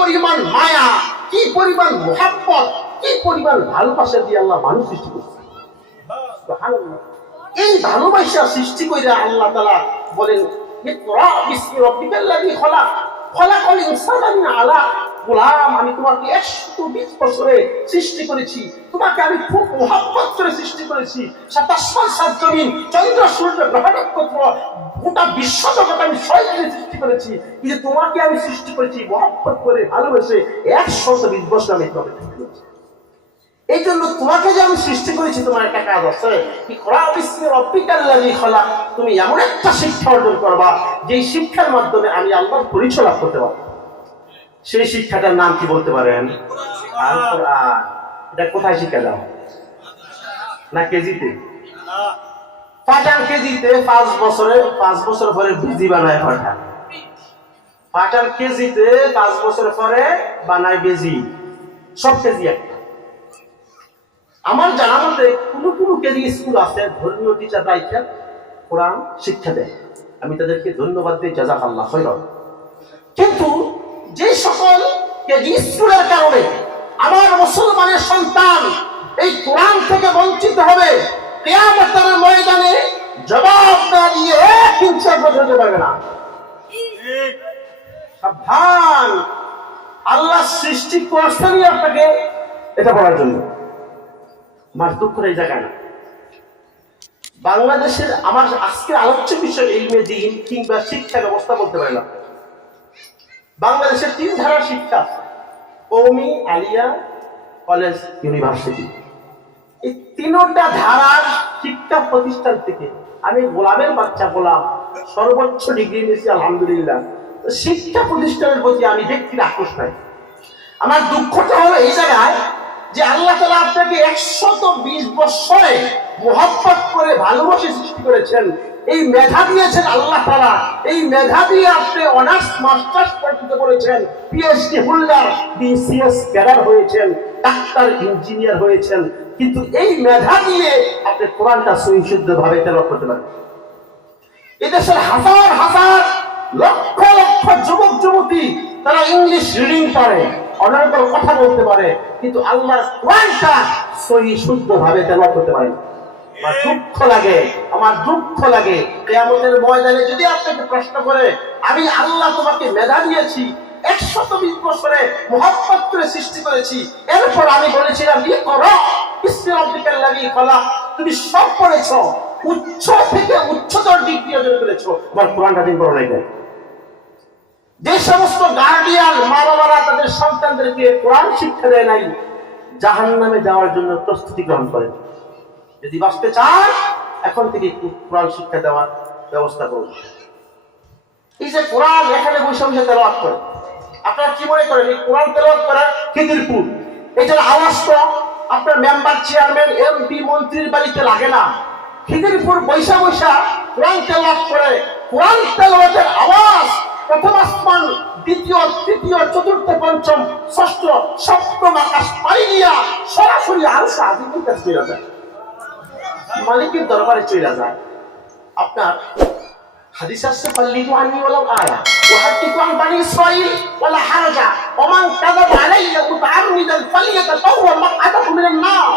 পরিমাণ মায়া, কি পরিমাণ মুহাব্বত, কি পরিমাণ ভালোবাসা দিয়ে আল্লাহ মানুষ সৃষ্টি করছে। এই ভালোবাসা সৃষ্টি করে আল্লাহ তাআলা বলেন, ইকরা বিসমি রাব্বিকাল্লাযী খলাক, খলাকাল ইনসানা মিন আলাক। গোলাম, আমি তোমাকে 120 বছরে সৃষ্টি করেছি, তোমাকে আমি খুব মুহাব্বত করে সৃষ্টি করেছি। 7 আসমান 7 জমিন, চন্দ্র সূর্য গ্রহ নক্ষত্র, গোটা বিশ্ব জগৎ আমি সবাইকে সৃষ্টি করেছি। কিন্তু তোমাকে আমি সৃষ্টি করেছি মুহাব্বত করে, ভালোবেসে 120 বছর আমি তোমাকে সৃষ্টি করেছি। এই জন্য তোমাকে যে আমি সৃষ্টি করেছি, তোমার একটা কাজ আছে, ইকরা বিসমি রাব্বিকাল্লাযী খলাক। তুমি এমন একটা শিক্ষা অর্জন করবা যে শিক্ষার মাধ্যমে আমি আল্লাহর পরিচয় লাভ করতে পারবো। সেই শিক্ষাটার নাম কি বলতে পারেন? আল কোরআন। এটা কোথায় শিক্ষা দাও? না কেজিতে? পাঠান কেজিতে 5 বছর পরে বিজি বানায় পাঠান। পাঠান কেজিতে 5 বছর পরে বানায় বেজি। সব কেজি একটা। আমার জানা মতে কোনো কেজি স্কুল আছে, ধর্মীয় টিচার রাইখা কোরআন শিক্ষা দেয়। আমি তাদেরকে ধন্যবাদ দিই, জাযাকাল্লাহ খাইরান। কিন্তু যে সকল কেজি স্কুলের কারণে আমার মুসলমানের সন্তান এই কোরআন থেকে বঞ্চিত হবে, কিয়ামতের ময়দানে জবাব না দিয়ে 1 ইঞ্চি পর্যন্ত যাবে না। সাবধান, আল্লাহ সৃষ্টি করছেনই আপনাকে এটা পড়ার জন্য। আমার দুঃখ এই জায়গায় না। বাংলাদেশের আমার আজকের আলোচ্য বিষয় ইলমে দ্বীন কিংবা শিক্ষা ব্যবস্থা বলতে পারে না। বাংলাদেশের 3 ধারার শিক্ষা, কওমি, আলিয়া, কলেজ, ইউনিভার্সিটি। এই 3টা ধারার শিক্ষা প্রতিষ্ঠান থেকে আমি গোলামের বাচ্চা, গোলাম, সর্বোচ্চ ডিগ্রি নিয়েছি আলহামদুলিল্লাহ। শিক্ষা প্রতিষ্ঠানের প্রতি আমি ব্যক্তির আকর্ষণ নাই। আমার দুঃখটা হলো এই জায়গায় যে আল্লাহ তাআলা আপনাকে 120 বছরে মুহাব্বত করে ভালোবাসে সৃষ্টি করেছেন। এই মেধা দিয়েছেন আল্লাহ তাআলা। এই মেধা দিয়ে আপনি অনার্স মাস্টার্স পর্যন্ত করেছেন, পিএইচডি হোল্ডার, বিসিএস ক্যাডার হয়েছেন, ডাক্তার, ইঞ্জিনিয়ার হয়েছেন। কিন্তু এই মেধা দিয়ে আপনি কোরআনটা সুবিশুদ্ধভাবে তেলাওয়াত করতে পারেন। এদেশের হাজার হাজার লক্ষ লক্ষ যুবক যুবতী তারা ইংলিশ রিডিং পারে, অনর্গল কথা বলতে পারে, কিন্তু আল্লাহর কোরআনটা সহি শুদ্ধভাবে তেলাওয়াত করতে পারে। আমার দুঃখ লাগে কিয়ামতের ময়দানে যদি আপনাকে প্রশ্ন করে, আমি আল্লাহ তোমাকে মেধা দিয়েছি, 120 বছরে মুহাব্বত করে সৃষ্টি করেছি, এরপর আমি বলেছিলাম ইকরা বিসমি রাব্বিকাল্লাযী খলাক, তুমি সব পড়েছো, উচ্চ থেকে উচ্চতর ডিগ্রি অর্জন করেছো, আমার কোরআনটা দিন পড়ো নাই। যে সমস্ত গার্ডিয়ান, মা বাবারা তাদের সন্তানদেরকে কোরআন শিক্ষা দেয় নাই, জাহান্নামে যাওয়ার জন্য প্রস্তুতি গ্রহণ করেন। যদি বাঁচতে চান এখন থেকে কোরআন শিক্ষা দেওয়ার ব্যবস্থা করুন। এই যে কোরআন এখানে বসে বসে তেলাওয়াত করে, আপনারা কি মনে করেন এই কোরআন তেলাওয়াত করা খিদিরপুর, এটার আওয়াজ তো আপনার মেম্বার, চেয়ারম্যান, এমপি, মন্ত্রীর বাড়িতে লাগে না। খিদিরপুর বৈশা বৈশা কোরআন তেলাওয়াত করে। কোরআন তেলাওয়াতের আওয়াজ প্রথম আসমান, দ্বিতীয়, তৃতীয়, চতুর্থ, পঞ্চম, ষষ্ঠ, সপ্তম আকাশ পাড়ি দিয়া সরাসরি আরশে আজিমের কাছে চলে যায়, মালিকের দরবারে চলে যায়। আপনার হাদিস আছে, ফাল্লিদু আন্নি ওয়ালাউ আয়া ওয়া হাদিসু আন বানি ইসরাঈল ওয়ালা হারাজা ওয়া মান কাযাবা আলাইয়া মুতাআম্মিদান ফালিয়াতাবাওয়া মাকআদাহু মিনান নার।